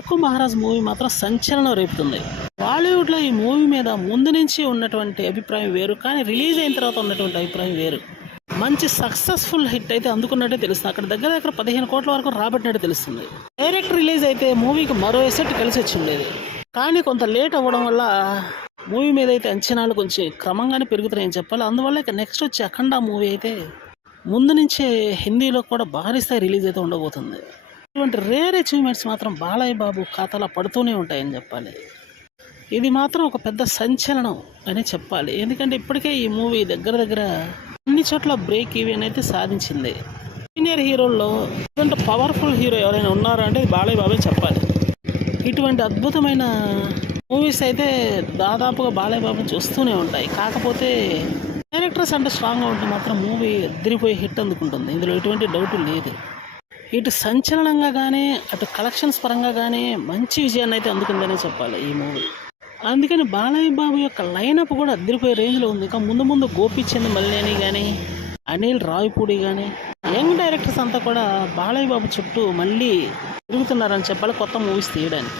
Thakur Maharaj movie మాత్రం సంచలనం రేపుతుంది. బాలీవుడ్లో ఈ మూవీ మీద ముందు నుంచి ఉన్నటువంటి అభిప్రాయం వేరు, కానీ రిలీజ్ అయిన తర్వాత ఉన్నటువంటి అభిప్రాయం వేరు. మంచి సక్సెస్ఫుల్ హిట్ అయితే అందుకున్నట్టే తెలుస్తుంది. అక్కడ దగ్గర 15 కోట్ల వరకు రాబట్టినట్టు తెలుస్తుంది. డైరెక్ట్ రిలీజ్ అయితే మూవీకి మరో ఎసెట్ కలిసి వచ్చి ఉండేది, కానీ కొంత లేట్ అవ్వడం వల్ల మూవీ మీద అయితే అంచనాలు కొంచెం క్రమంగానే పెరుగుతున్నాయని చెప్పాలి. అందువల్ల ఇక నెక్స్ట్ వచ్చే అఖండ మూవీ అయితే ముందు నుంచే హిందీలో కూడా భారీ స్థాయి రిలీజ్ అయితే ఉండబోతుంది. ఇటువంటి రేర్ అచీవ్మెంట్స్ మాత్రం బాలయ్య బాబు ఖాతాలో పడుతూనే ఉంటాయని చెప్పాలి. ఇది మాత్రం ఒక పెద్ద సంచలనం అని చెప్పాలి. ఎందుకంటే ఇప్పటికే ఈ మూవీ దగ్గర అన్ని చోట్ల బ్రేక్ ఈవెన్ అయితే సాధించింది. సీనియర్ హీరోల్లో ఇటువంటి పవర్ఫుల్ హీరో ఎవరైనా ఉన్నారో అంటే బాలయ్య బాబే చెప్పాలి. ఇటువంటి అద్భుతమైన మూవీస్ అయితే దాదాపుగా బాలయ్య బాబుని చూస్తూనే ఉంటాయి. కాకపోతే డైరెక్టర్స్ అంటే స్ట్రాంగ్గా ఉంటే మాత్రం మూవీ ఎదిరిపోయి హిట్ అందుకుంటుంది. ఇందులో ఎటువంటి డౌట్ లేదు. ఇటు సంచలనంగా కానీ అటు కలెక్షన్స్ పరంగా కానీ మంచి విజయాన్ని అయితే అందుకుందనే చెప్పాలి ఈ మూవీ. అందుకని బాలయ్య బాబు యొక్క లైనప్ కూడా అదిరిపోయే రేంజ్లో ఉంది. ఇంకా ముందు గోపీచంద్ మల్లేని కానీ అనిల్ రావిపూడి కానీ యంగ్ డైరెక్టర్స్ అంతా కూడా బాలయ్య బాబు చుట్టూ మళ్ళీ తిరుగుతున్నారని చెప్పాలి కొత్త మూవీస్ తీయడానికి.